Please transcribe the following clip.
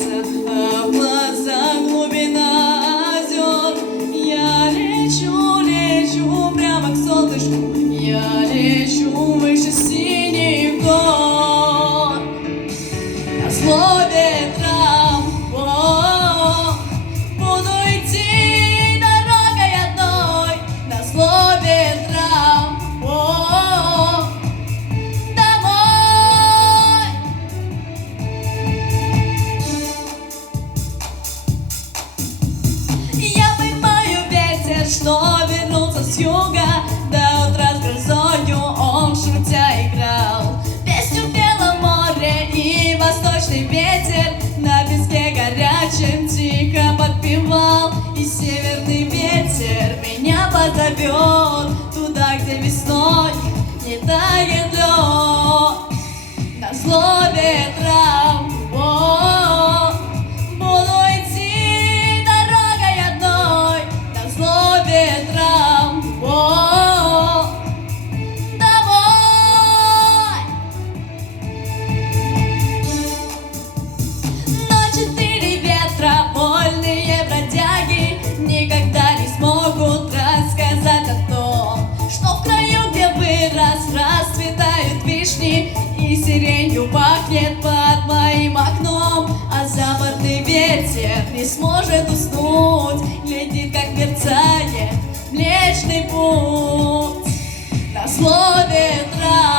солнца, а в глазах глубина озер. Я лечу, лечу прямо к солнышку, я лечу выше синих гор. Назло ветрам, буду идти дорогой одной. Назло ветрам, домой. Я поймаю ветер, что вернулся с юга. До утра с грозою он, шутя, играл песню в белом море, и восточный ветер на песке горячем тихо подпевал. И северный ветер меня позовет туда, где весной не тает лед. Назло ветрам, буду идти дорогой одной. Назло ветрам, домой. Но 4 ветра, вольные бродяги, никогда не смогут рассказать о том, что в краю, где вырос, расцветают вишни, и сиренью пахнет под моим окном. А западный ветер не сможет уснуть, глядит, как мерцает Млечный Путь. Назло ветра,